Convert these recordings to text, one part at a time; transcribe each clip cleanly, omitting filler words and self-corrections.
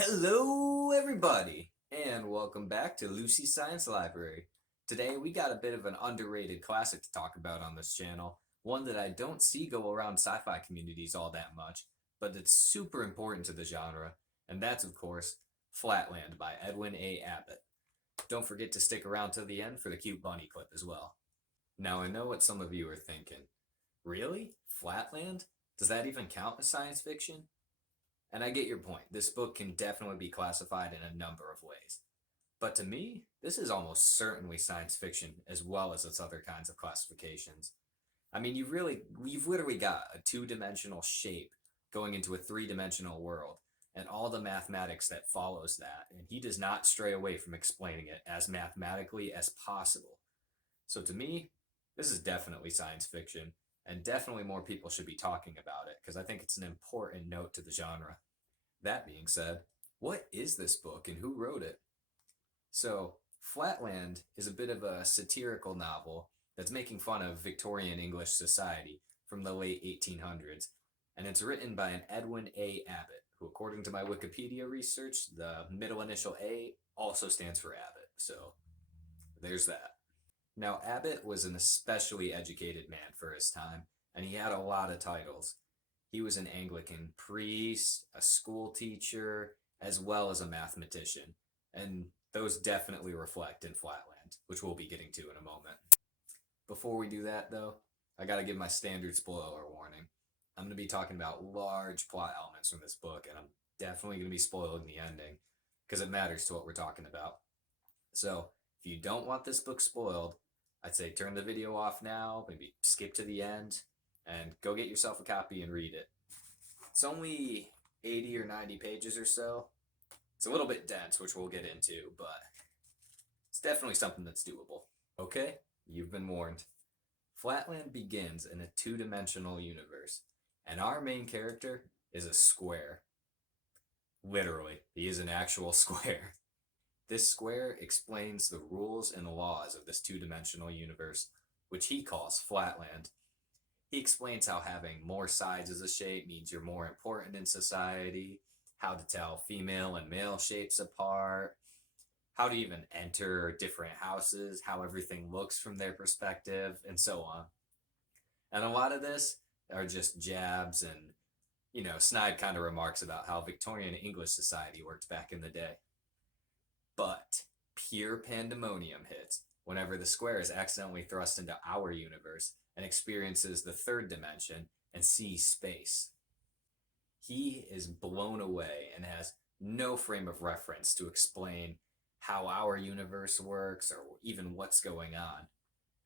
Hello, everybody, and welcome back to Lucy's Science Library. Today, we got a bit of an underrated classic to talk about on this channel, one that I don't see go around sci fi communities all that much, but it's super important to the genre, and that's, of course, Flatland by Edwin A. Abbott. Don't forget to stick around till the end for the cute bunny clip as well. Now, I know what some of you are thinking. Really? Flatland? Does that even count as science fiction? And I get your point. This book can definitely be classified in a number of ways. But to me, this is almost certainly science fiction as well as its other kinds of classifications. I mean, you've literally got a two-dimensional shape going into a three-dimensional world and all the mathematics that follows that, and he does not stray away from explaining it as mathematically as possible. So to me, this is definitely science fiction, and definitely more people should be talking about it because I think it's an important note to the genre. That being said, what is this book and who wrote it? So, Flatland is a bit of a satirical novel that's making fun of Victorian English society from the late 1800s, and it's written by an Edwin A. Abbott, who, according to my Wikipedia research, the middle initial A also stands for Abbott. So, there's that. Now, Abbott was an especially educated man for his time, and he had a lot of titles. He was an Anglican priest, a school teacher, as well as a mathematician, and those definitely reflect in Flatland, which we'll be getting to in a moment. Before we do that, though, I gotta give my standard spoiler warning. I'm gonna be talking about large plot elements from this book, and I'm definitely gonna be spoiling the ending, because it matters to what we're talking about. So, if you don't want this book spoiled, I'd say turn the video off now, maybe skip to the end, and go get yourself a copy and read it. It's only 80 or 90 pages or so. It's a little bit dense, which we'll get into, but it's definitely something that's doable. Okay, you've been warned. Flatland begins in a two-dimensional universe, and our main character is a square. Literally, he is an actual square. This square explains the rules and laws of this two-dimensional universe, which he calls Flatland. He explains how having more sides as a shape means you're more important in society, how to tell female and male shapes apart, how to even enter different houses, how everything looks from their perspective, and so on. And a lot of this are just jabs and, snide kind of remarks about how Victorian English society worked back in the day. But pure pandemonium hits whenever the square is accidentally thrust into our universe and experiences the third dimension and sees space. He is blown away and has no frame of reference to explain how our universe works or even what's going on.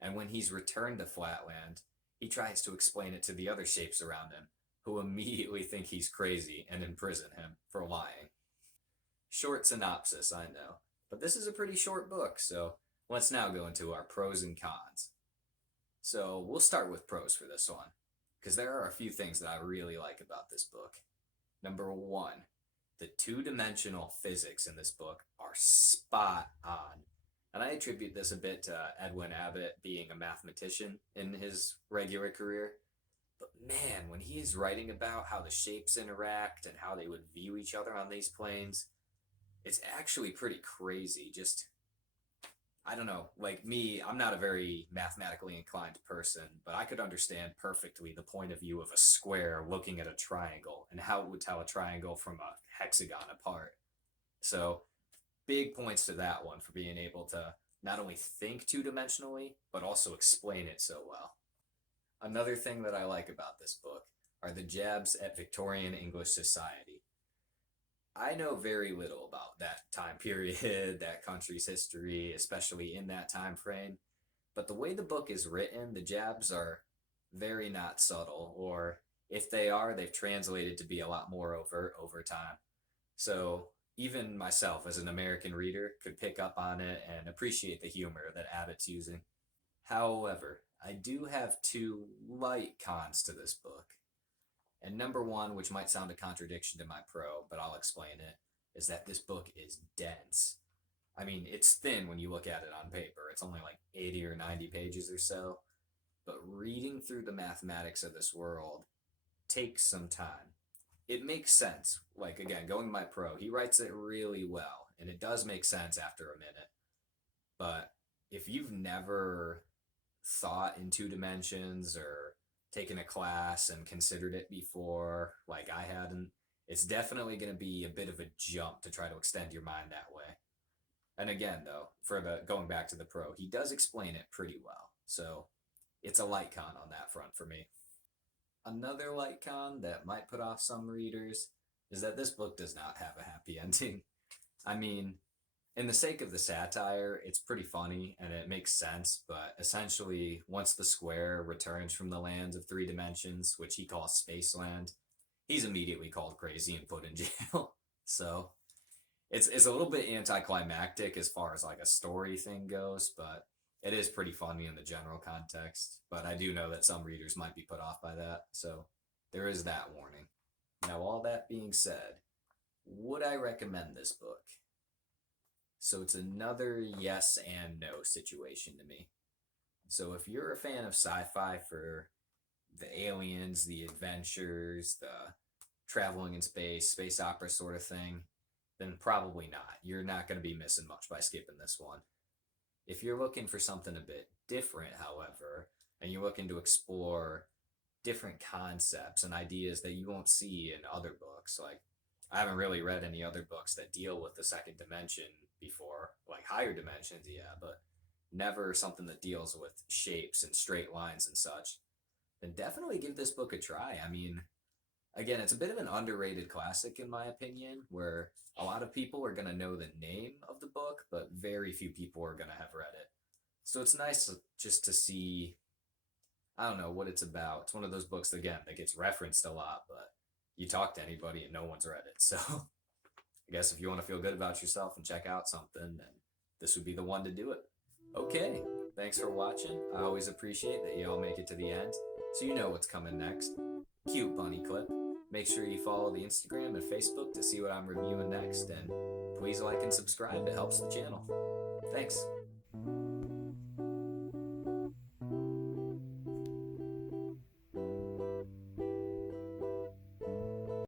And when he's returned to Flatland, he tries to explain it to the other shapes around him, who immediately think he's crazy and imprison him for lying. Short synopsis, I know, but this is a pretty short book, so let's now go into our pros and cons. So we'll start with pros for this one, because there are a few things that I really like about this book. Number one, the two-dimensional physics in this book are spot on. And I attribute this a bit to Edwin Abbott being a mathematician in his regular career. But man, when he is writing about how the shapes interact and how they would view each other on these planes, it's actually pretty crazy. Just, I don't know, like me, I'm not a very mathematically inclined person, but I could understand perfectly the point of view of a square looking at a triangle and how it would tell a triangle from a hexagon apart. So, big points to that one for being able to not only think two-dimensionally, but also explain it so well. Another thing that I like about this book are the jabs at Victorian English society. I know very little about that time period, that country's history, especially in that time frame. But the way the book is written, the jabs are very not subtle, or if they are, they've translated to be a lot more overt over time. So even myself, as an American reader, could pick up on it and appreciate the humor that Abbott's using. However, I do have two light cons to this book. And number one, which might sound a contradiction to my pro, but I'll explain it, is that this book is dense. I mean, it's thin when you look at it on paper. It's only like 80 or 90 pages or so. But reading through the mathematics of this world takes some time. it makes sense. Like, again, going to my pro, he writes it really well, and it does make sense after a minute. But if you've never thought in two dimensions or taken a class and considered it before, like I hadn't, it's definitely going to be a bit of a jump to try to extend your mind that way. And again, though, for the going back to the pro, he does explain it pretty well. So it's a light con on that front for me. Another light con that might put off some readers is that this book does not have a happy ending. I mean, in the sake of the satire, it's pretty funny and it makes sense, but essentially, once the square returns from the lands of three dimensions, which he calls Spaceland, he's immediately called crazy and put in jail. So it's a little bit anticlimactic as far as like a story thing goes, but it is pretty funny in the general context. But I do know that some readers might be put off by that, so there is that warning. Now, all that being said, would I recommend this book? So it's another yes and no situation to me. So if you're a fan of sci-fi for the aliens, the adventures, the traveling in space, space opera sort of thing, then probably not. You're not going to be missing much by skipping this one. If you're looking for something a bit different, however, and you're looking to explore different concepts and ideas that you won't see in other books, like I haven't really read any other books that deal with the second dimension before, like higher dimensions, yeah, but never something that deals with shapes and straight lines and such, then definitely give this book a try. I mean, again, it's a bit of an underrated classic in my opinion, where a lot of people are going to know the name of the book, but very few people are going to have read it. So it's nice just to see, I don't know what it's about. It's one of those books, again, that gets referenced a lot, but you talk to anybody and no one's read it. So I guess if you want to feel good about yourself and check out something, then this would be the one to do it. Okay, thanks for watching. I always appreciate that y'all make it to the end, so you know what's coming next. Cute bunny clip. Make sure you follow the Instagram and Facebook to see what I'm reviewing next, and please like and subscribe. It helps the channel. Thanks.